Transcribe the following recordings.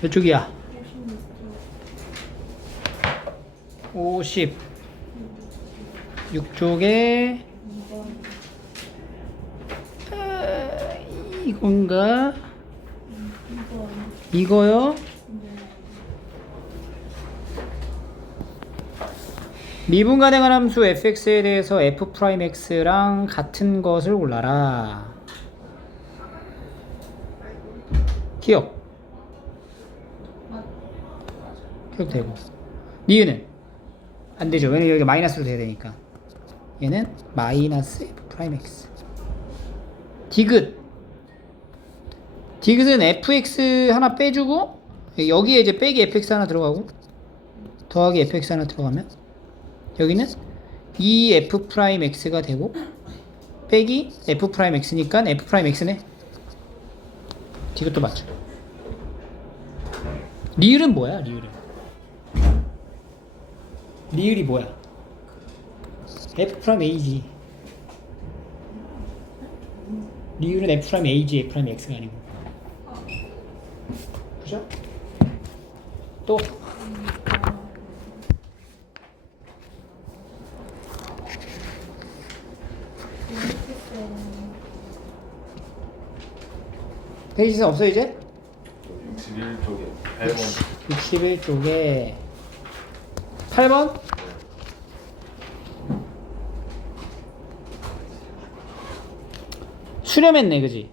몇 쪽이야? 56쪽에 이건가? 이거요? 미분가능한 함수 fx에 대해서 f'x랑 같은 것을 골라라. 기억. 기억되고. 니은은? 안 되죠. 왜냐면 여기 마이너스로 돼야 되니까. 얘는 마이너스 f'x. 디귿. 디귿은 fx 하나 빼주고 여기에 이제 빼기 fx 하나 들어가고 더하기 fx 하나 들어가면 여기는 2f'x가 되고 빼기 f'x니까 f'x네. 이것도 맞죠. 리을은 뭐야? 리을이 뭐야? f'ag. 리을은 f'ag, f'x가 아니고. 그죠? 또 페이지는 없어 이제? 61쪽에 8번 61쪽에 8번? 수렴했네, 그지?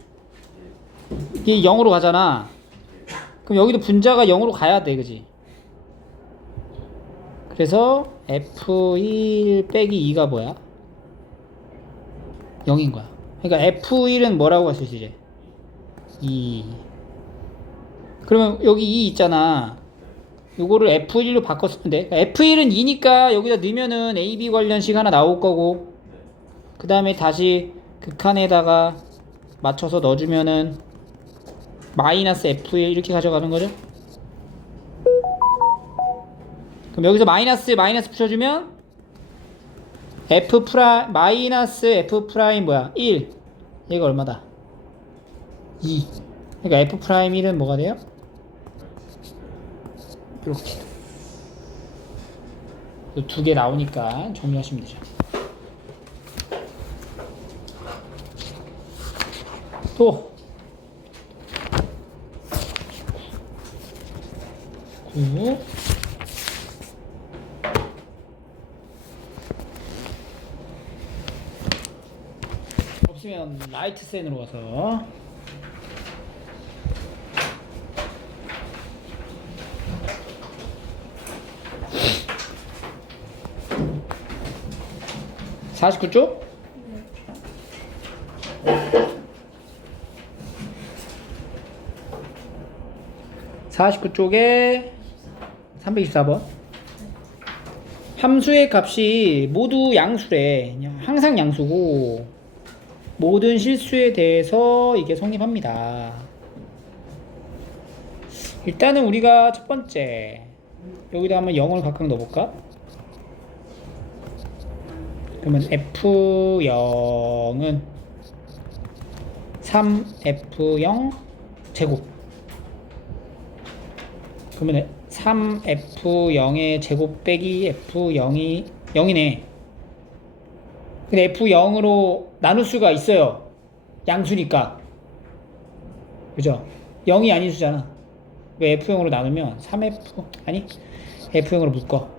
이게 0으로 가잖아. 그럼 여기도 분자가 0으로 가야 돼, 그지? 그래서 F1 빼기 2가 뭐야? 0인 거야. 그러니까 F1은 뭐라고 할 수 있지, 이제? 2. 그러면 여기 2 있잖아. 요거를 F1로 바꿨으면 돼. 그러니까 F1은 2니까 여기다 넣으면은 AB 관련식 하나 나올 거고, 그 다음에 다시 극한에다가 맞춰서 넣어주면은 마이너스 F1 이렇게 가져가는 거죠. 그럼 여기서 마이너스 붙여주면 F 프라임 마이너스 F 프라임 뭐야? 1. 얘가 얼마다? 2. 그러니까 F 프라임 1은 뭐가 돼요? 이렇게. 두 개 나오니까 정리하시면 되죠. 또 9. 없으면 라이트 센으로 가서 49쪽? 49쪽에 324번. 함수의 값이 모두 양수래. 항상 양수고 모든 실수에 대해서 이게 성립합니다. 일단은 우리가 첫 번째 여기다 한번 0을 각각 넣어볼까? 그러면 F0은 3F0 제곱. 그러면 3F0의 제곱 빼기 F0이 0이네. 근데 F0으로 나눌 수가 있어요. 양수니까. 그죠? 0이 아닌 수잖아. 왜 F0으로 나누면 3F, 아니, F0으로 묶어.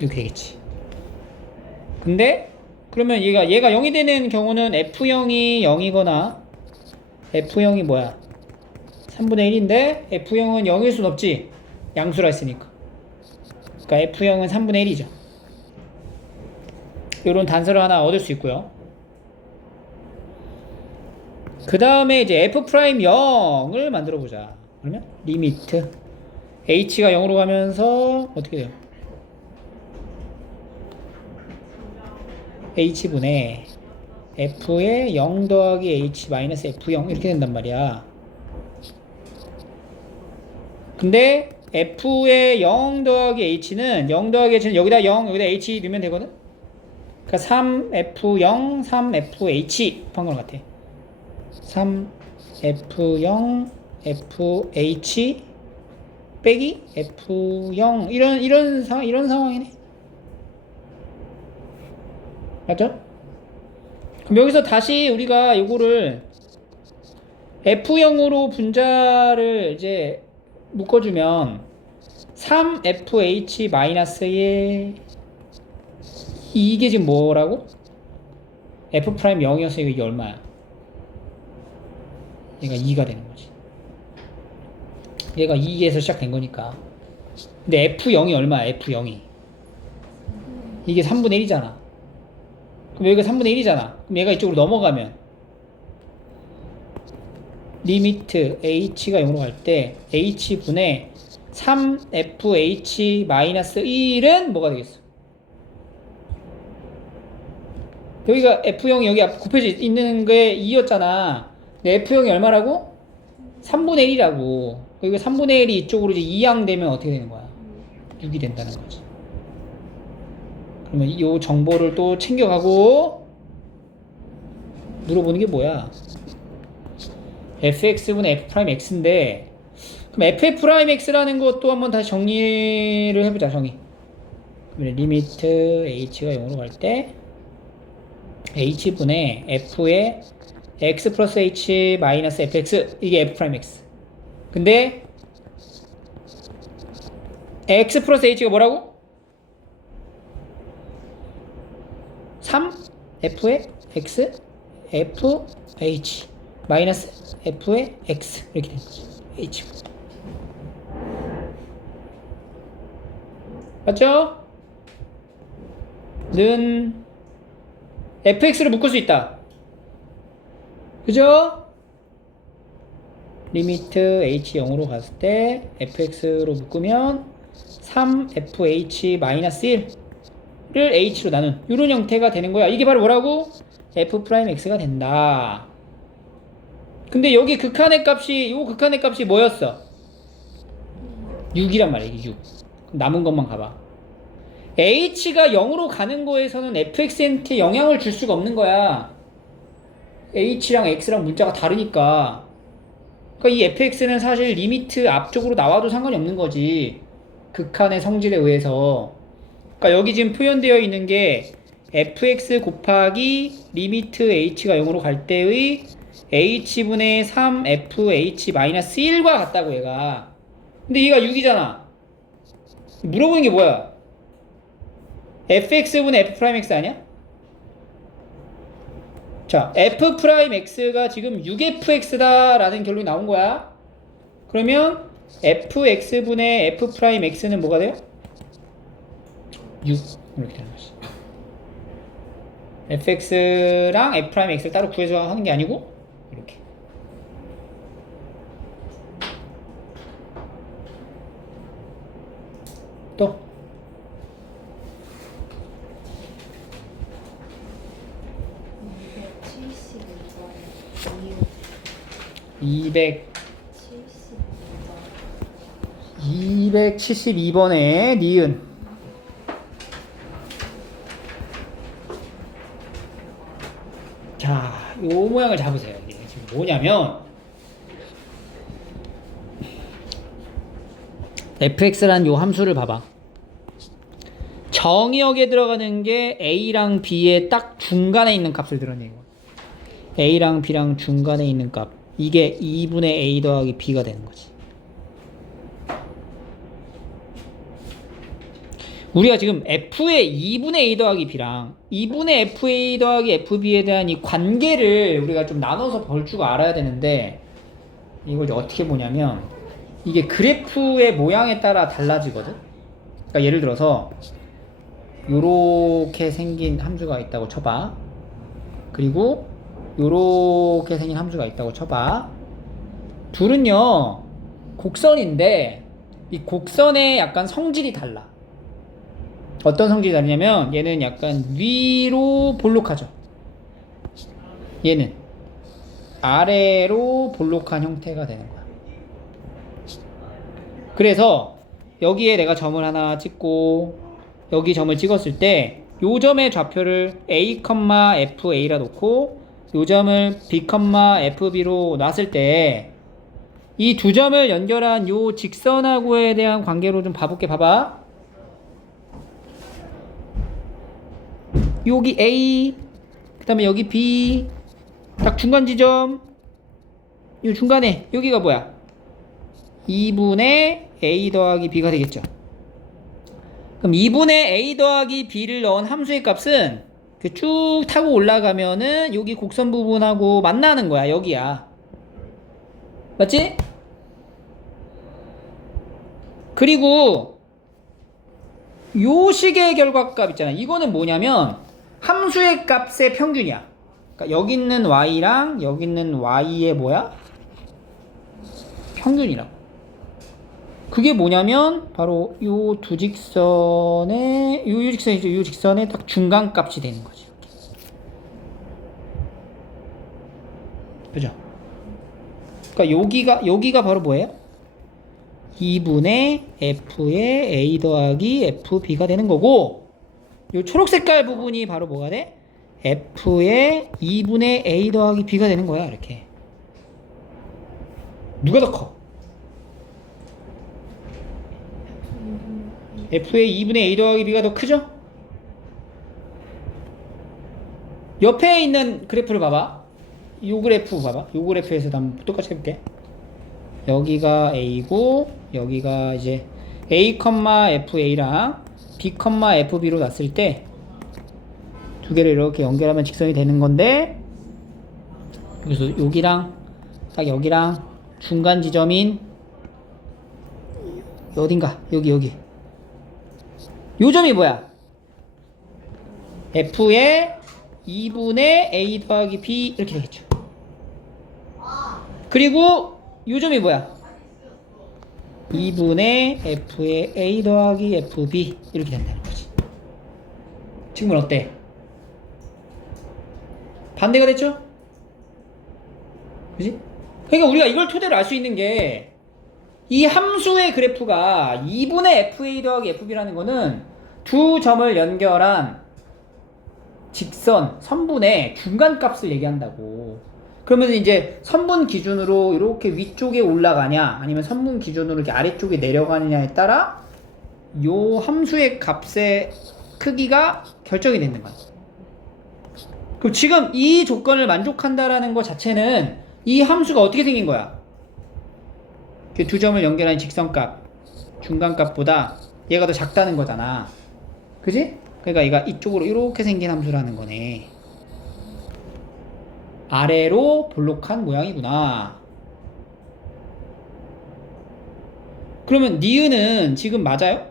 이렇게 되겠지. 근데, 그러면 얘가 0이 되는 경우는 F0이 0이거나, F0이 뭐야? 3분의 1인데, F0은 0일 순 없지. 양수라 했으니까. 그러니까 F0은 3분의 1이죠. 요런 단서를 하나 얻을 수 있고요. 그 다음에 이제 F'0을 만들어 보자. 그러면 리미트 H가 0으로 가면서 어떻게 돼요? H분의 F의 0 더하기 H 마이너스 F0 이렇게 된단 말이야. 근데 F의 0 더하기 H는 0 더하기 H는 여기다 0 여기다 H 넣으면 되거든. 그러니까 3F0 3FH 한 것 같아. 3 F0 FH 빼기 F0 이런 상황이네. 맞죠? 그럼 여기서 다시 우리가 요거를 F0으로 분자를 이제 묶어주면 3FH-1 이게 지금 뭐라고? F'0이었으니까 이게 얼마야? 얘가 2가 되는 거지. 얘가 2에서 시작된 거니까. 근데 F0이 얼마야? F0이 이게 3분의 1이잖아. 그럼 여기가 3분의 1이잖아. 그럼 얘가 이쪽으로 넘어가면 리미트 h가 0으로 갈 때 h분의 3fh-1은 뭐가 되겠어? 여기가 F0이 여기 앞에 곱해져 있는 게 2였잖아. 근데 F0이 얼마라고? 3분의 1이라고. 여기가 3분의 1이 이쪽으로 이제 2양 되면 어떻게 되는 거야? 6이 된다는 거지. 그러면 이 정보를 또 챙겨가고 물어보는 게 뭐야? fx분의 f'x인데 그럼 f'x라는 것도 한번 다시 정리를 해보자. 정의. 그러면 리미트 h가 0으로 갈 때 h분의 f의 x 플러스 h 마이너스 fx 이게 f'x. 근데 x 플러스 h가 뭐라고? 3 f의 x f h 마이너스 f의 x 이렇게 되는 거지. h 맞죠? 는 fx를 묶을 수 있다. 그죠? 리미트 h 0으로 갔을 때 fx로 묶으면 3fh-1을 h로 나눈 이런 형태가 되는 거야. 이게 바로 뭐라고? f'x가 된다. 근데 여기 극한의 값이 뭐였어? 6이란 말이야. 이게 6. 남은 것만 가봐. h가 0으로 가는 거에서는 fx한테 영향을 줄 수가 없는 거야. h랑 x랑 문자가 다르니까. 그러니까 이 fx는 사실 리미트 앞쪽으로 나와도 상관이 없는 거지. 극한의 성질에 의해서. 그러니까 여기 지금 표현되어 있는 게 fx 곱하기 리미트 h가 0으로 갈 때의 h분의 3fh-1과 같다고 얘가. 근데 얘가 6이잖아. 물어보는 게 뭐야? fx분의 f'x 아니야? 자, f'x가 지금 6fx다 라는 결론이 나온 거야. 그러면 fx분의 f'x는 뭐가 돼요? 6 이렇게 되는 거지. fx랑 f'x를 따로 구해서 하는 게 아니고 이렇게. 또 272번에 니은. 자, 요 모양을 잡으세요. 이게 지금 뭐냐면 fx란 요 함수를 봐봐. 정의역에 들어가는 게 a랑 b의 딱 중간에 있는 값을 드러내는 거야. a랑 b랑 중간에 있는 값. 이게 2분의 a 더하기 b가 되는 거지. 우리가 지금 f의 2분의 a 더하기 b랑 2분의 fa 더하기 fb에 대한 이 관계를 우리가 좀 나눠서 볼 줄 알아야 되는데 이걸 이제 어떻게 보냐면 이게 그래프의 모양에 따라 달라지거든. 그러니까 예를 들어서 요렇게 생긴 함수가 있다고 쳐봐. 그리고 요렇게 생긴 함수가 있다고 쳐봐. 둘은요 곡선인데 이 곡선의 약간 성질이 달라. 어떤 성질이 다르냐면 얘는 약간 위로 볼록하죠. 얘는 아래로 볼록한 형태가 되는 거야. 그래서 여기에 내가 점을 하나 찍고 여기 점을 찍었을 때 요 점의 좌표를 a, fa라 놓고 요 점을 B, FB로 놨을 때 이 두 점을 연결한 요 직선하고에 대한 관계로 좀 봐볼게. 봐봐. 여기 A, 그 다음에 여기 B, 딱 중간 지점, 요 중간에 여기가 뭐야? 2분의 A 더하기 B가 되겠죠. 그럼 2분의 A 더하기 B를 넣은 함수의 값은 쭉 타고 올라가면은 여기 곡선 부분하고 만나는 거야. 여기야. 맞지? 그리고 요 식의 결과값 있잖아. 이거는 뭐냐면 함수의 값의 평균이야. 그러니까 여기 있는 y랑 여기 있는 y의 뭐야? 평균이라고. 그게 뭐냐면 바로 요 두 직선의 요 직선이죠. 요 직선의 딱 중간 값이 되는 거지. 그죠? 그러니까 여기가 바로 뭐예요? 2분의 f의 a 더하기 fb가 되는 거고, 요 초록 색깔 부분이 바로 뭐가 돼? f의 2분의 a 더하기 b가 되는 거야. 이렇게. 누가 더 커? f의 2분의 a 더하기 b가 더 크죠? 옆에 있는 그래프를 봐봐. 요 그래프 봐봐. 요 그래프에서도 한번 똑같이 해볼게. 여기가 a고 여기가 이제 a, fa랑 b, fb로 놨을 때 두 개를 이렇게 연결하면 직선이 되는 건데, 그래서 여기랑 딱 여기랑 중간 지점인 어딘가 여기 요 점이 뭐야? f의 2분의 a 더하기 b 이렇게 되겠죠. 그리고 요 점이 뭐야? 2분의 f의 a 더하기 fb 이렇게 된다는 거지. 지금은 어때? 반대가 됐죠? 그지? 그러니까 우리가 이걸 토대로 알 수 있는 게, 이 함수의 그래프가 2분의 fa 더하기 fb라는 거는 두 점을 연결한 직선, 선분의 중간 값을 얘기한다고. 그러면 이제 선분 기준으로 이렇게 위쪽에 올라가냐, 아니면 선분 기준으로 이렇게 아래쪽에 내려가느냐에 따라 요 함수의 값의 크기가 결정이 되는 거야. 그럼 지금 이 조건을 만족한다라는 것 자체는 이 함수가 어떻게 생긴 거야? 두 점을 연결한 직선값, 중간값보다 얘가 더 작다는 거잖아. 그지? 그러니까 얘가 이쪽으로 이렇게 생긴 함수라는 거네. 아래로 볼록한 모양이구나. 그러면 니은은 지금 맞아요?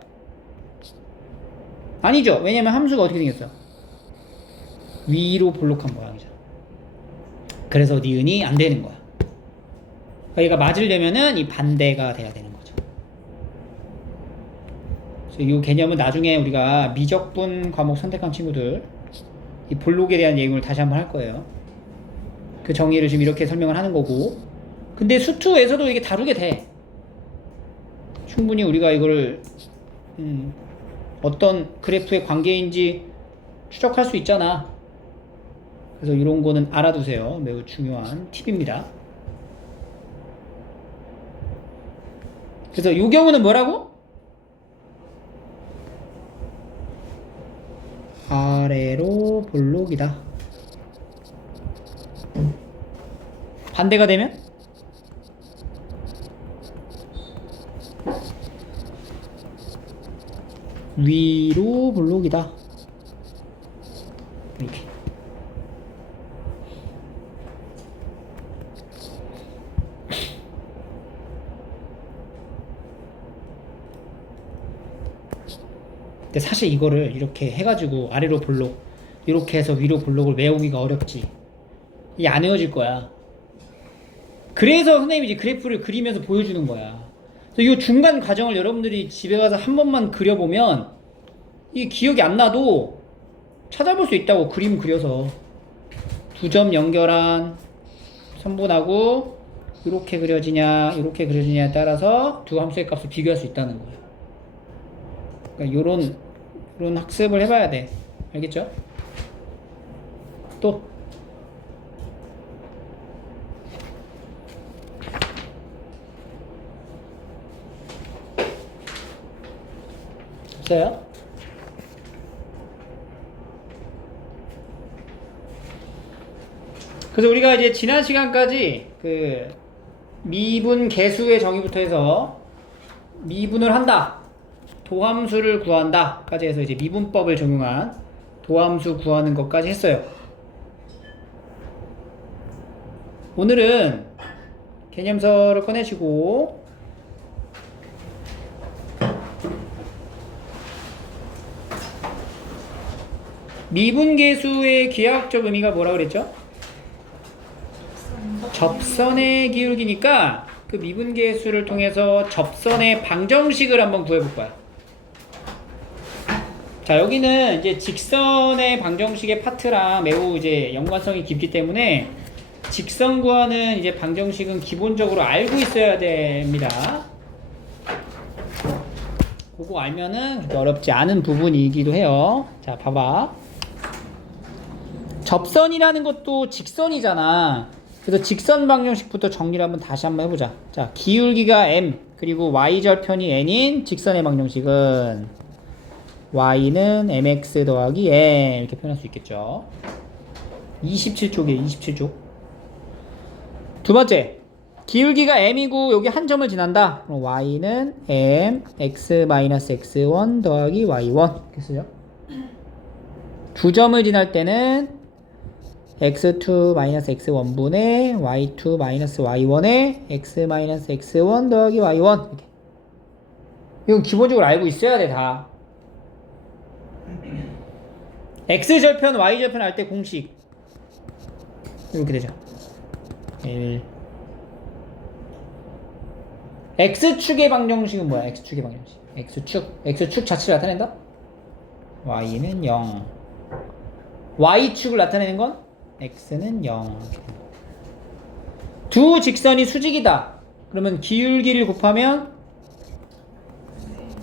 아니죠. 왜냐면 함수가 어떻게 생겼어? 위로 볼록한 모양이잖아. 그래서 니은이 안 되는 거야. 그러니까 얘가 맞으려면은 이 반대가 돼야 되는 거죠. 그래서 이 개념은 나중에 우리가 미적분 과목 선택한 친구들 이 볼록에 대한 내용을 다시 한번 할 거예요. 그 정의를 지금 이렇게 설명을 하는 거고, 근데 수투에서도 이게 다루게 돼. 충분히 우리가 이거를 어떤 그래프의 관계인지 추적할 수 있잖아. 그래서 이런 거는 알아두세요. 매우 중요한 팁입니다. 그래서 이 경우는 뭐라고? 아래로 볼록이다. 반대가 되면? 위로 볼록이다. 이렇게. 근데 사실 이거를 이렇게 해가지고 아래로 볼록, 이렇게 해서 위로 볼록을 외우기가 어렵지. 이게 안 외워질 거야. 그래서 선생님이 이제 그래프를 그리면서 보여주는 거야. 이 중간 과정을 여러분들이 집에 가서 한 번만 그려보면 이게 기억이 안 나도 찾아볼 수 있다고. 그림 그려서 두 점 연결한 선분하고 이렇게 그려지냐 이렇게 그려지냐에 따라서 두 함수의 값을 비교할 수 있다는 거예요. 그러니까 요런 학습을 해봐야 돼. 알겠죠? 또 없어요? 그래서 우리가 이제 지난 시간까지 그 미분 계수의 정의부터 해서 미분을 한다, 도함수를 구한다 까지 해서 이제 미분법을 적용한 도함수 구하는 것까지 했어요. 오늘은 개념서를 꺼내시고 미분계수의 기하학적 의미가 뭐라고 그랬죠? 접선의 기울기니까 그 미분계수를 통해서 접선의 방정식을 한번 구해볼 거야. 자, 여기는 이제 직선의 방정식의 파트랑 매우 이제 연관성이 깊기 때문에 직선 구하는 이제 방정식은 기본적으로 알고 있어야 됩니다. 그거 알면은 그렇게 어렵지 않은 부분이기도 해요. 자, 봐봐. 접선이라는 것도 직선이잖아. 그래서 직선 방정식부터 정리를 한번 다시 한번 해보자. 자, 기울기가 m 그리고 y절편이 n인 직선의 방정식은 y는 mx 더하기 n 이렇게 표현할 수 있겠죠. 27쪽이에요. 27쪽. 두 번째, 기울기가 m이고 여기 한 점을 지난다. 그럼 y는 m x-x1 더하기 y1 이렇게 쓰죠. 두 점을 지날 때는 x2-x1분의 y2-y1의 x-x1 더하기 y1 이렇게. 이건 기본적으로 알고 있어야 돼 다. x절편 y절편 할 때 공식 이렇게 되죠. 1 x축의 방정식은 뭐야? x축의 방정식 x축 자체를 나타낸다? y는 0 y축을 나타내는 건 x는 0 두 직선이 수직이다. 그러면 기울기를 곱하면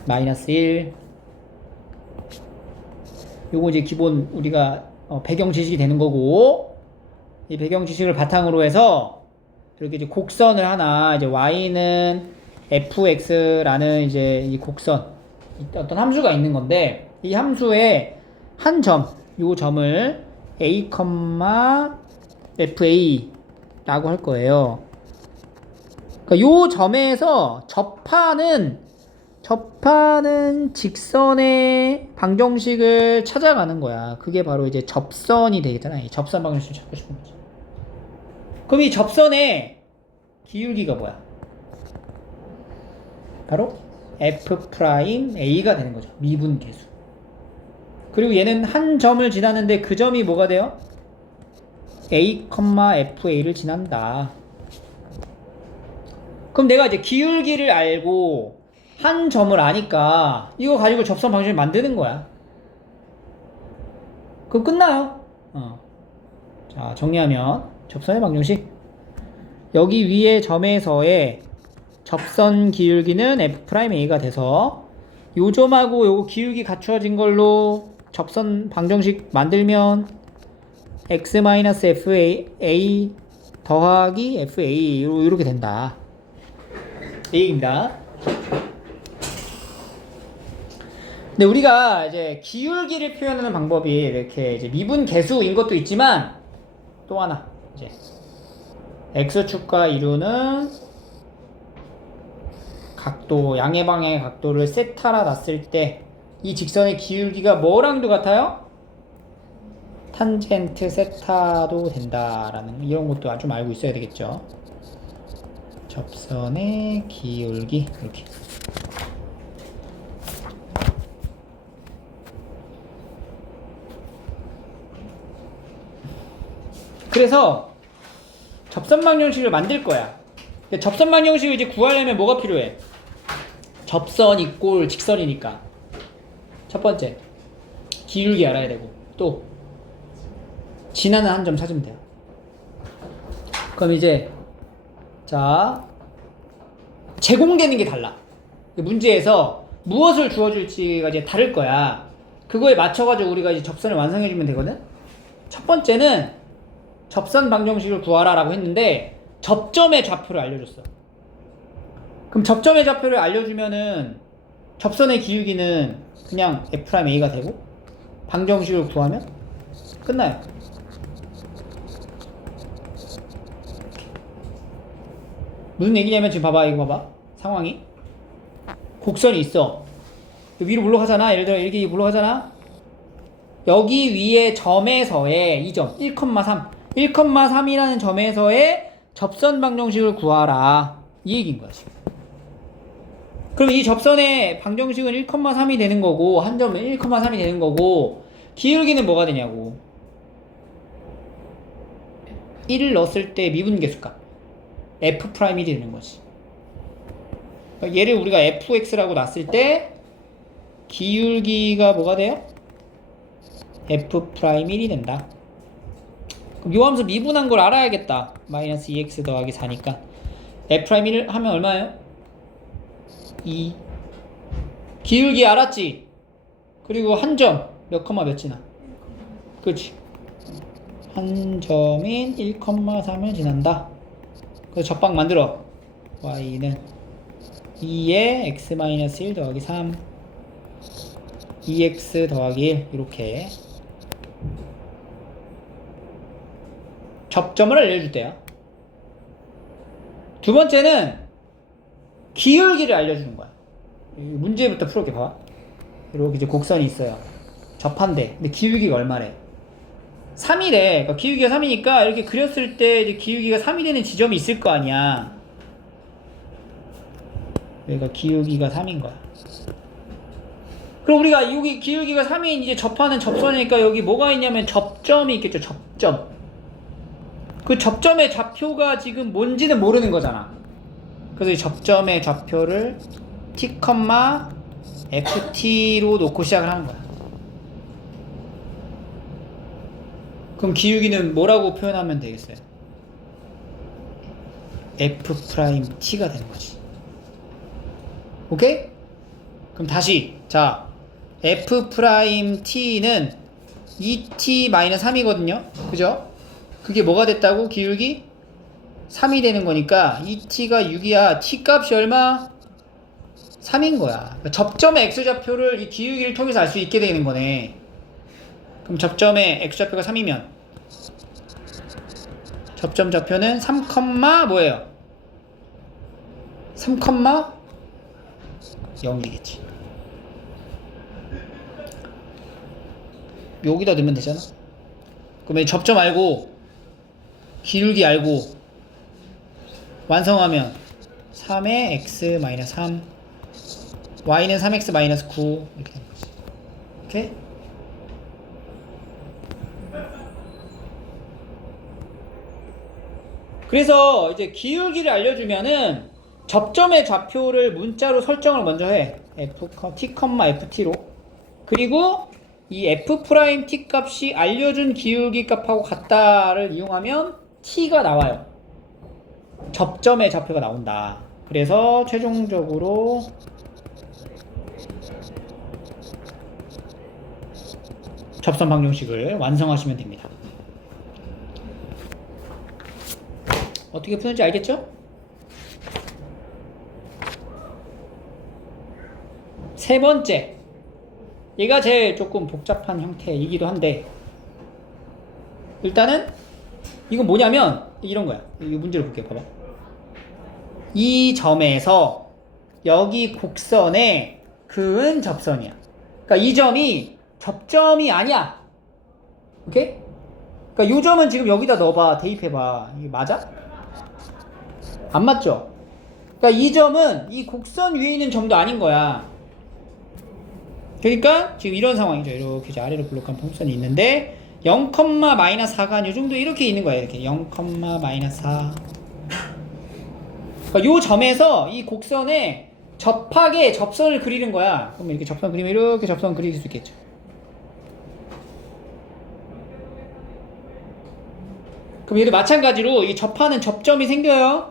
마이너스 1 요거 이제 기본 우리가 배경 지식이 되는 거고, 이 배경 지식을 바탕으로 해서 이렇게 이제 곡선을 하나, 이제 y는 fx라는 이제 이 곡선 어떤 함수가 있는 건데, 이 함수의 한 점, 요 점을 a, fa 라고 할 거예요. 그러니까 요 점에서 접하는 직선의 방정식을 찾아가는 거야. 그게 바로 이제 접선이 되겠잖아. 이 접선 방정식을 찾고 싶은 거지. 그럼 이 접선의 기울기가 뭐야? 바로 f'a가 되는 거죠. 미분계수. 그리고 얘는 한 점을 지나는데 그 점이 뭐가 돼요? a, fa를 지난다. 그럼 내가 이제 기울기를 알고 한 점을 아니까 이거 가지고 접선 방정식을 만드는 거야. 그럼 끝나요. 자, 정리하면 접선의 방정식, 여기 위에 점에서의 접선 기울기는 f'a가 돼서 요 점하고 요거 기울기 갖추어진 걸로 접선 방정식 만들면 x-fa 더하기 fa 이렇게 된다. 이 얘기입니다. 근데 우리가 이제 기울기를 표현하는 방법이 이렇게 이제 미분 계수인 것도 있지만, 또 하나 이제 x축과 이루는 각도, 양의 방향의 각도를 세타라 놨을 때 이 직선의 기울기가 뭐랑도 같아요? 탄젠트 세타도 된다라는 이런 것도 좀 알고 있어야 되겠죠. 접선의 기울기 이렇게. 그래서 접선 방정식을 만들 거야. 접선 방정식을 이제 구하려면 뭐가 필요해? 접선 이꼴 직선이니까 첫 번째 기울기 알아야 되고, 또 지나는 한 점 찾으면 돼요. 그럼 이제 자, 제공되는 게 달라. 문제에서 무엇을 주어줄지가 이제 다를 거야. 그거에 맞춰가지고 우리가 이제 접선을 완성해주면 되거든. 첫 번째는 접선 방정식을 구하라 라고 했는데 접점의 좌표를 알려줬어. 그럼 접점의 좌표를 알려주면은 접선의 기울기는 그냥 F'A가 되고 방정식을 구하면 끝나요. 무슨 얘기냐면 지금 봐봐, 이거 봐봐. 상황이 곡선이 있어. 위로 물러가잖아. 예를 들어 이렇게 물러가잖아. 여기 위에 점에서의 이 점 1,3 1,3이라는 점에서의 접선 방정식을 구하라, 이 얘기인 거야 지금. 그럼 이 접선의 방정식은 1,3이 되는 거고 한 점은 1,3이 되는 거고 기울기는 뭐가 되냐고. 1을 넣었을 때 미분계수값 F'이 되는 거지. 그러니까 얘를 우리가 fx라고 놨을 때 기울기가 뭐가 돼요? F'1이 된다. 그럼 요 함수 미분한 걸 알아야겠다. 마이너스 2x 더하기 4니까 F'1을 하면 얼마예요? 2. 기울기 알았지? 그리고 한 점 몇 컴마 몇 지나? 그렇지. 한 점인 1,3을 지난다. 그래서 접방 만들어. y는 2에 x-1 더하기 3 2x 더하기 1 이렇게 접점을 알려줄 때야. 두 번째는 기울기를 알려주는 거야. 문제부터 풀어볼게. 봐봐. 이렇게 이제 곡선이 있어요. 접한데 근데 기울기가 얼마래? 3이래. 그러니까 기울기가 3이니까 이렇게 그렸을 때 이제 기울기가 3이 되는 지점이 있을 거 아니야. 그러니까 기울기가 3인 거야. 그럼 우리가 여기 기울기가 3인 이제 접하는 접선이니까 여기 뭐가 있냐면 접점이 있겠죠. 접점. 그 접점의 좌표가 지금 뭔지는 모르는 거잖아. 그래서 이 접점의 좌표를 t, ft로 놓고 시작을 하는 거야. 그럼 기울기는 뭐라고 표현하면 되겠어요? F'T가 되는 거지. 오케이? 그럼 다시 자 F'T는 2t-3이거든요. 그죠? 그게 뭐가 됐다고? 기울기 3이 되는 거니까 2t가 6이야. t 값이 얼마? 3인 거야. 그러니까 접점의 x좌표를 이 기울기를 통해서 알 수 있게 되는 거네. 그럼 접점의 x좌표가 3이면 접점 좌표는 3, 뭐예요? 3, 0이겠지. 여기다 넣으면 되잖아. 그러면 접점 알고 기울기 알고 완성하면 3의 x-3 y는 3x-9 이렇게 되는 거지. 오케이? 그래서 이제 기울기를 알려주면은 접점의 좌표를 문자로 설정을 먼저 해. t, ft로. 그리고 이 F'T 값이 알려준 기울기 값하고 같다를 이용하면 t가 나와요. 접점의 좌표가 나온다. 그래서 최종적으로 접선 방정식을 완성하시면 됩니다. 어떻게 푸는지 알겠죠? 세 번째, 얘가 제일 조금 복잡한 형태이기도 한데 일단은 이건 뭐냐면 이런 거야. 이 문제를 볼게요. 봐봐. 이 점에서 여기 곡선에 그은 접선이야. 그러니까 이 점이 접점이 아니야. 오케이? 그러니까 이 점은 지금 여기다 넣어봐. 대입해봐. 이게 맞아? 안 맞죠? 그러니까 이 점은 이 곡선 위에 있는 점도 아닌 거야. 그러니까 지금 이런 상황이죠. 이렇게 이제 아래로 블록한 평선이 있는데 0,-4가 이 정도 이렇게 있는 거야. 이렇게 0,-4. 그러니까 요 점에서 이 곡선에 접하게 접선을 그리는 거야. 그러면 이렇게 접선 그리면 이렇게 접선 그릴 수 있겠죠. 그럼 얘도 마찬가지로 이 접하는 접점이 생겨요.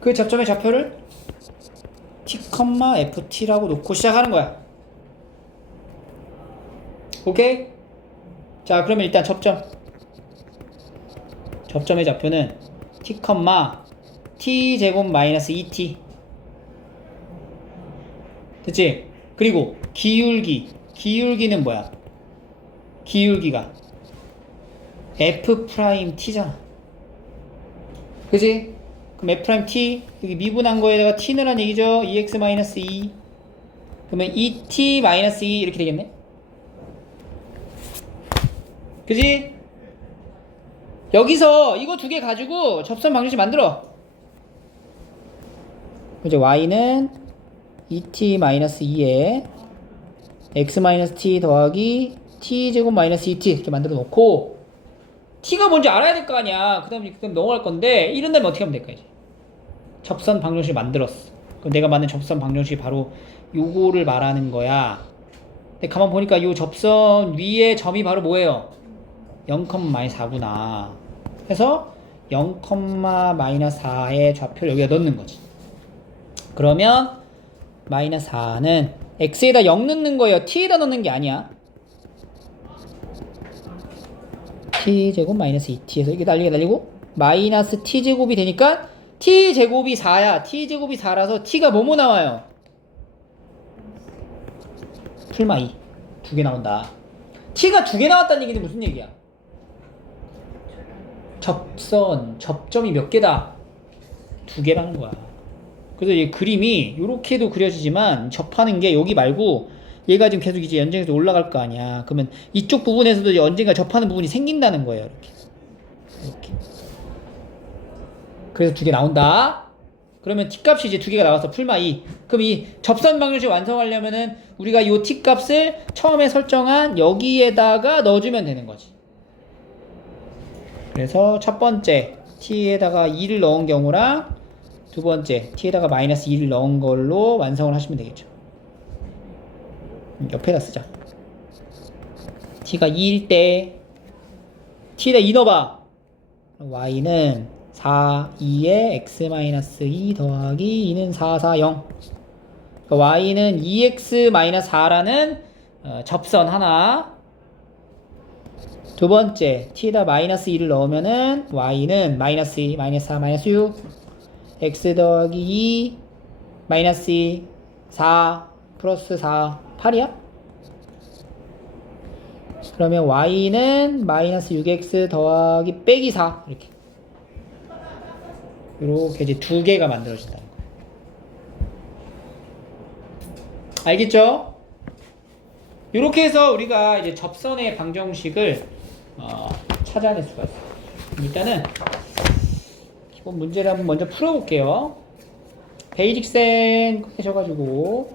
그 접점의 좌표를 t, ft라고 놓고 시작하는 거야. 오케이? 자, 그러면 일단 접점의 좌표는 t, t 제곱 마이너스 2t 됐지? 그리고 기울기는 뭐야? 기울기가 F'T잖아. 그지? 그럼 F'T 여기 미분한 거에다가 t 넣으란 얘기죠. EX-2 그러면 ET-2 이렇게 되겠네. 그지? 여기서 이거 두 개 가지고 접선 방정식 만들어. 이제 y는 ET-2에 x-t 더하기 t제곱 마이너스 2t 이렇게 만들어 놓고 t가 뭔지 알아야 될 거 아니야. 그 다음에 넘어갈 건데 이런 다음에 어떻게 하면 될까 이제. 접선 방정식을 만들었어. 그럼 내가 만든 접선 방정식이 바로 요거를 말하는 거야. 근데 가만 보니까 요 접선 위에 점이 바로 뭐예요? 0,-4구나. 그래서 0,-4의 좌표를 여기다 넣는 거지. 그러면 마이너스 4는 x에다 0 넣는 거예요. t에다 넣는 게 아니야. t제곱 마이너스 2t에서 이게 날리고 마이너스 t제곱이 되니까 t제곱이 4야. t제곱이 4라서 t가 뭐뭐 나와요? 풀마 2. 두 개 나온다. t가 두 개 나왔다는 얘기는 무슨 얘기야? 접점이 몇 개다? 두 개라는 거야. 그래서 이 그림이 이렇게도 그려지지만 접하는 게 여기 말고 얘가 지금 계속 이제 연장해서 올라갈 거 아니야. 그러면 이쪽 부분에서도 이제 언젠가 접하는 부분이 생긴다는 거예요. 이렇게. 그래서 두 개 나온다. 그러면 t값이 이제 두 개가 나와서 풀마 2. 그럼 이 접선 방정식 완성하려면은 우리가 이 t값을 처음에 설정한 여기에다가 넣어주면 되는 거지. 그래서 첫 번째 t에다가 2를 넣은 경우랑 두 번째 t에다가 마이너스 2를 넣은 걸로 완성을 하시면 되겠죠. 옆에다 쓰자. t가 2일 때 t에다 2 넣어봐. y는 4, 2에 x-2 더하기 2는 4, 4, 0. 그러니까 y는 2x-4라는 접선 하나. 두 번째 t에다 마이너스 2를 넣으면은 y는 마이너스 2, 마이너스 4, 마이너스 6 x 더하기 2 마이너스 2 4 플러스 4 8이야? 그러면 y는 마이너스 6x 더하기 빼기 4 이렇게 이제 두 개가 만들어진다는 거예요. 알겠죠? 이렇게 해서 우리가 이제 접선의 방정식을 찾아낼 수가 있어요. 일단은 기본 문제를 한번 먼저 풀어볼게요. 베이직센 꺼내셔가지고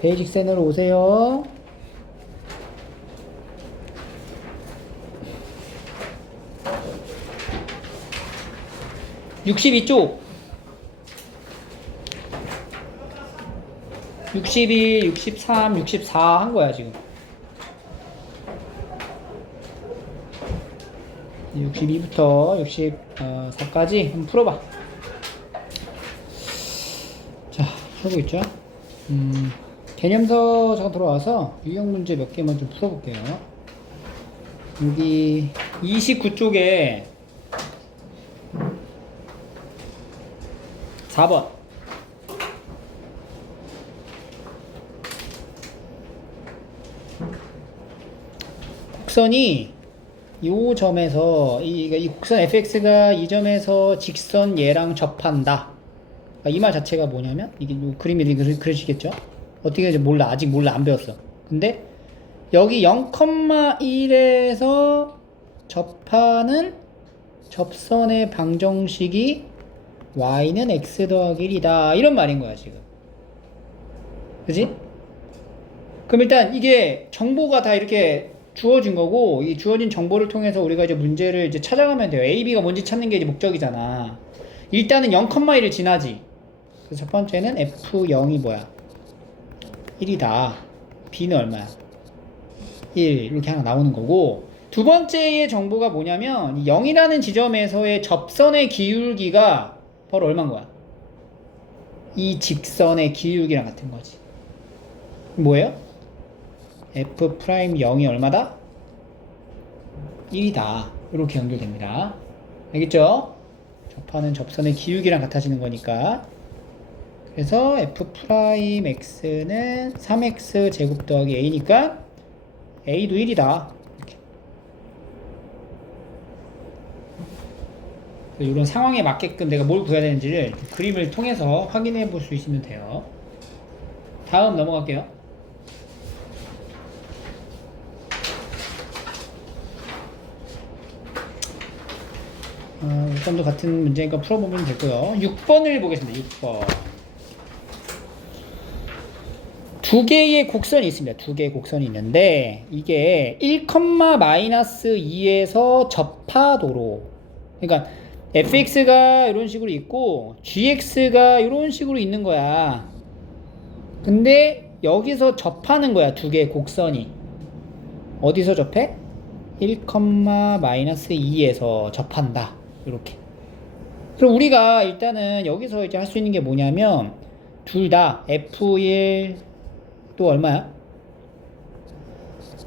베이직센으로 오세요. (62쪽) 61, 63, 64 한 거야 지금. 62부터 64까지 한번 풀어봐. 자, 해보겠죠? 개념서 잠깐 돌아와서 유형 문제 몇 개만 좀 풀어볼게요. 여기 29쪽에 4번. 곡선이 이 점에서 이 곡선 fx가 이 점에서 직선 얘랑 접한다. 그러니까 이 말 자체가 뭐냐면 이게 그림이 그려지겠죠? 어떻게 이제 몰라. 아직 몰라. 안 배웠어. 근데 여기 0,1에서 접하는 접선의 방정식이 y는 x 더하기 1이다. 이런 말인 거야 지금. 그지? 그럼 일단 이게 정보가 다 이렇게 주어진 거고, 이 주어진 정보를 통해서 우리가 이제 문제를 이제 찾아가면 돼요. A, B가 뭔지 찾는 게 이제 목적이잖아. 일단은 0,1을 지나지. 그래서 첫 번째는 F0이 뭐야? 1이다. B는 얼마야? 1. 이렇게 하나 나오는 거고, 두 번째의 정보가 뭐냐면, 0이라는 지점에서의 접선의 기울기가 바로 얼마인 거야? 이 직선의 기울기랑 같은 거지. 뭐예요? F'0이 얼마다? 1이다. 이렇게 연결됩니다. 알겠죠? 접하는 접선의 기울기랑 같아지는 거니까. 그래서 f'x는 3x 제곱 더하기 a니까 a도 1이다. 이런 상황에 맞게끔 내가 뭘 구해야 되는지를 그림을 통해서 확인해 볼 수 있으면 돼요. 다음 넘어갈게요. 일단도 같은 문제니까 풀어보면 되고요. 6번을 보겠습니다. 6번. 두 개의 곡선이 있습니다. 두 개의 곡선이 있는데 이게 1,-2에서 접하도로, 그러니까 fx가 이런 식으로 있고 gx가 이런 식으로 있는 거야. 근데 여기서 접하는 거야. 두 개의 곡선이 어디서 접해? 1,-2에서 접한다. 이렇게. 그럼 우리가 일단은 여기서 이제 할 수 있는 게 뭐냐면 둘 다 f1 또 얼마야?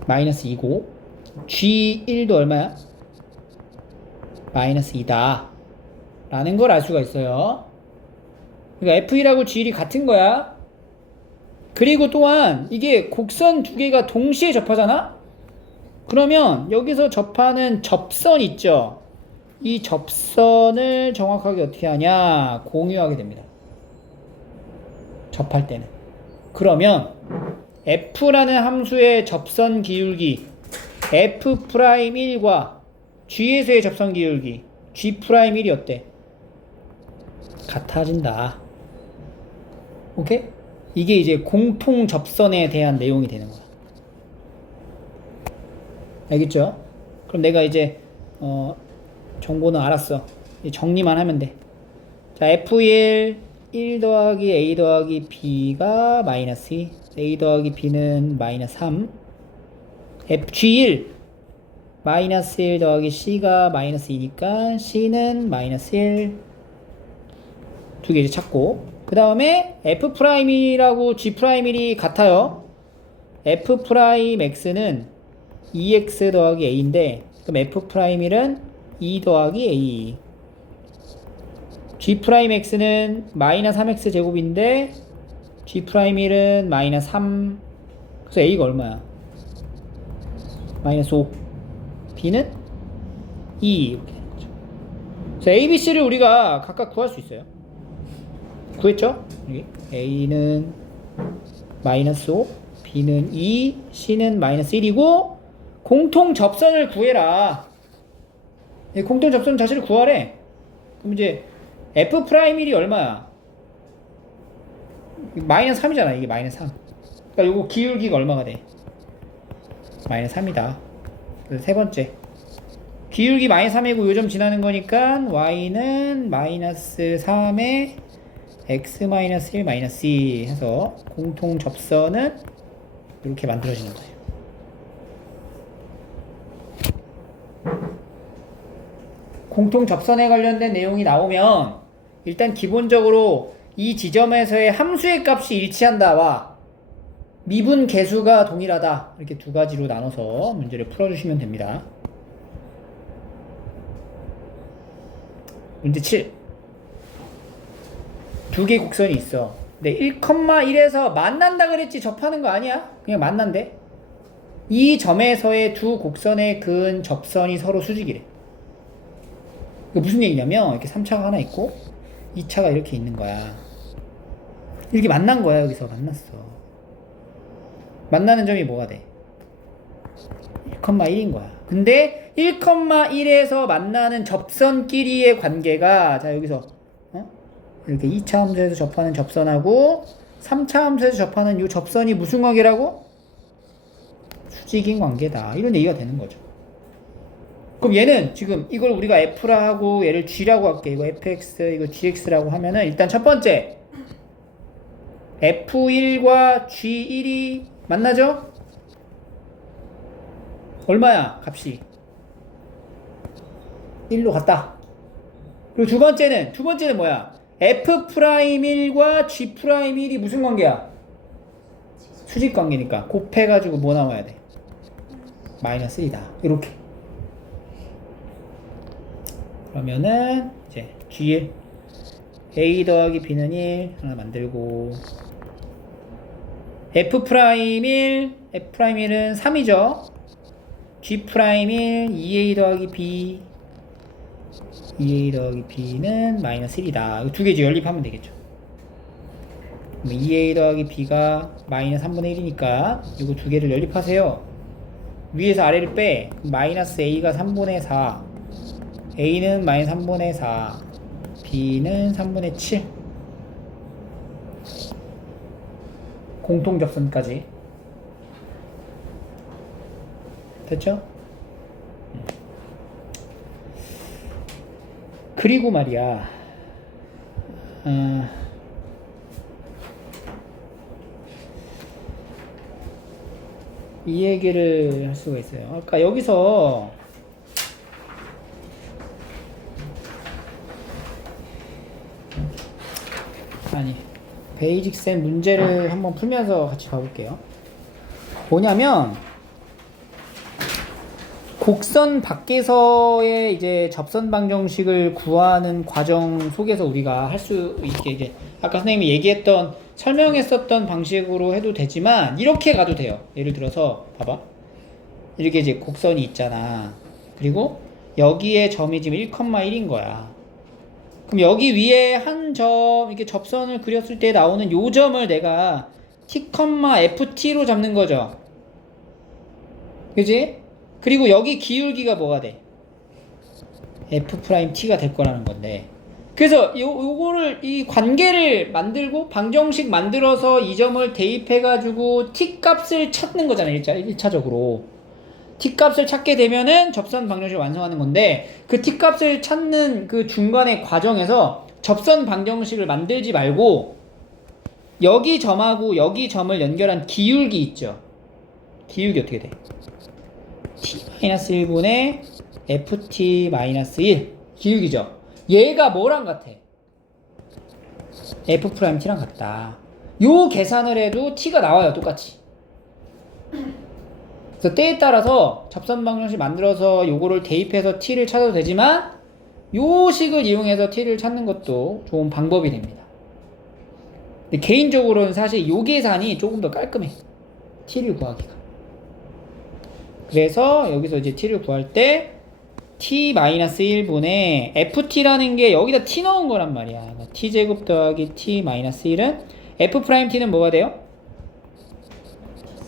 마이너스 2고 g1도 얼마야? 마이너스 2다 라는 걸 알 수가 있어요. 그러니까 f1하고 g1이 같은 거야. 그리고 또한 이게 곡선 두 개가 동시에 접하잖아? 그러면 여기서 접하는 접선 있죠? 이 접선을 정확하게 어떻게 하냐? 공유하게 됩니다. 접할 때는. 그러면 f라는 함수의 접선 기울기 f'1과 g에서의 접선 기울기 g'1이 어때? 같아진다. 오케이? 이게 이제 공통 접선에 대한 내용이 되는 거야. 알겠죠? 그럼 내가 이제 정보는 알았어. 정리만 하면 돼. 자, f1 1 더하기 a 더하기 b가 마이너스 2, a 더하기 b는 마이너스 3, g1 마이너스 1 더하기 c가 마이너스 2니까 c는 마이너스 1. 두 개 이제 찾고, 그 다음에 f'이라고 g'이 같아요. f'x는 2x 더하기 a인데, 그럼 f'일은 2 더하기 a. g'x는 마이너스 3x 제곱인데 g'일은 마이너스 3. 그래서 a가 얼마야? 마이너스 5. b는 2. 이렇게 되는 거죠. 그래서 a, b, c를 우리가 각각 구할 수 있어요. 구했죠? 여기 a는 마이너스 5, b는 2, c는 마이너스 1이고 공통 접선을 구해라. 공통 접선 자체를 구하래. 그럼 이제 f'일이 얼마야? 마이너스 3이잖아. 이게 마이너스 3. 그러니까 요거 기울기가 얼마가 돼? 마이너스 3이다. 그래서 세 번째. 기울기 마이너스 3이고 요점 지나는 거니까 y는 마이너스 3에 x 마이너스 1 마이너스 2 해서 공통 접선은 이렇게 만들어지는 거예요. 공통 접선에 관련된 내용이 나오면 일단 기본적으로 이 지점에서의 함수의 값이 일치한다와 미분 계수가 동일하다, 이렇게 두 가지로 나눠서 문제를 풀어주시면 됩니다. 문제 7. 두 개의 곡선이 있어. 근데 1,1에서 만난다 그랬지 접하는 거 아니야? 그냥 만난대. 이 점에서의 두 곡선의 근 접선이 서로 수직이래. 이거 무슨 얘기냐면 이렇게 3차가 하나 있고 2차가 이렇게 있는 거야. 이렇게 만난 거야. 여기서 만났어. 만나는 점이 뭐가 돼? 1,1인 거야. 근데 1,1에서 만나는 접선끼리의 관계가, 자 여기서 이렇게 2차 함수에서 접하는 접선하고 3차 함수에서 접하는 이 접선이 무슨 관계라고? 수직인 관계다. 이런 얘기가 되는 거죠. 그럼 얘는 지금 이걸 우리가 f라 하고 얘를 g라고 할게. 이거 fx, 이거 gx라고 하면은 일단 첫 번째 f1과 g1이 만나죠? 얼마야? 값이 1로 갔다. 그리고 두 번째는 뭐야? f'1과 g'1이 무슨 관계야? 수직 관계니까 곱해가지고 뭐 나와야 돼? 마이너스 1이다. 이렇게. 그러면은 이제 G1 A 더하기 B는 1 하나 만들고 F'1 F'1은 3이죠. G'1 2A 더하기 B 2A 더하기 B는 마이너스 1이다. 두 개 이제 연립하면 되겠죠. 2A 더하기 B가 마이너스 3분의 1이니까 이거 두 개를 연립하세요. 위에서 아래를 빼. 마이너스 A가 3분의 4 A는 마이너스 3분의 4 B는 3분의 7 공통접선까지 됐죠? 그리고 말이야 이 얘기를 할 수가 있어요. 아까 여기서 베이직 셈 문제를 한번 풀면서 같이 봐볼게요. 뭐냐면 곡선 밖에서의 이제 접선 방정식을 구하는 과정 속에서 우리가 할 수 있게 이제 아까 선생님이 얘기했던 설명했었던 방식으로 해도 되지만 이렇게 가도 돼요. 예를 들어서 봐봐. 이렇게 이제 곡선이 있잖아. 그리고 여기에 점이 지금 1,1인 거야. 그럼 여기 위에 한 점 이렇게 접선을 그렸을 때 나오는 요 점을 내가 t,ft로 잡는 거죠. 그지? 그리고 여기 기울기가 뭐가 돼? f't가 될 거라는 건데. 그래서 요거를 이 관계를 만들고 방정식 만들어서 이 점을 대입해가지고 t 값을 찾는 거잖아요. 1차적으로. t 값을 찾게 되면은 접선 방정식을 완성하는 건데 그 t 값을 찾는 그 중간의 과정에서 접선 방정식을 만들지 말고 여기 점하고 여기 점을 연결한 기울기 있죠. 기울기 어떻게 돼? t-1분의 ft-1 기울기죠. 얘가 뭐랑 같아? f't랑 같다. 요 계산을 해도 t가 나와요. 똑같이. 그래서 때에 따라서 접선 방정식 만들어서 요거를 대입해서 t를 찾아도 되지만 요 식을 이용해서 t를 찾는 것도 좋은 방법이 됩니다. 근데 개인적으로는 사실 요 계산이 조금 더 깔끔해. t를 구하기가. 그래서 여기서 이제 t를 구할 때 t-1분의 ft라는 게 여기다 t 넣은 거란 말이야. t제곱 더하기 t-1은 f't는 뭐가 돼요?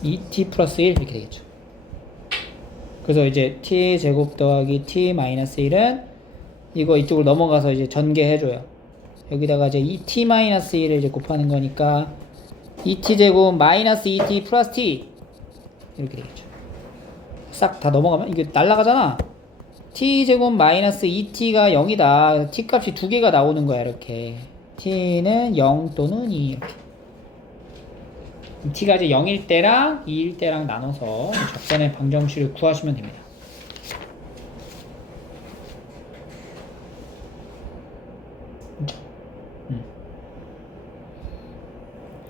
2t 플러스 1 이렇게 되겠죠. 그래서 이제 t제곱 더하기 t-1은 이거 이쪽으로 넘어가서 이제 전개해줘요. 여기다가 이제 2t-1을 이제 곱하는 거니까 2t제곱 마이너스 2t 플러스 t 이렇게 되겠죠. 싹 다 넘어가면 이게 날라가잖아. t제곱 마이너스 2t가 0이다. t 값이 두 개가 나오는 거야. 이렇게 t는 0 또는 2 이렇게. t가 이제 0일 때랑 2일 때랑 나눠서 접선의 방정식을 구하시면 됩니다.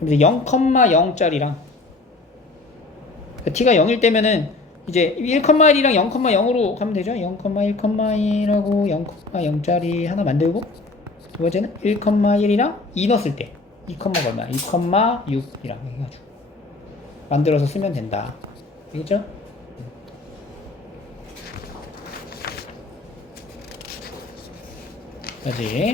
이제 0,0짜리랑 t가 0일 때면은 이제 1,1이랑 0,0으로 가면 되죠. 0,1,1하고 0,0짜리 하나 만들고 두 번째는 1,1이랑 2 넣었을 때 2,가 얼마야? 2,6이랑 해가지고 만들어서 쓰면 된다. 알겠죠? 까지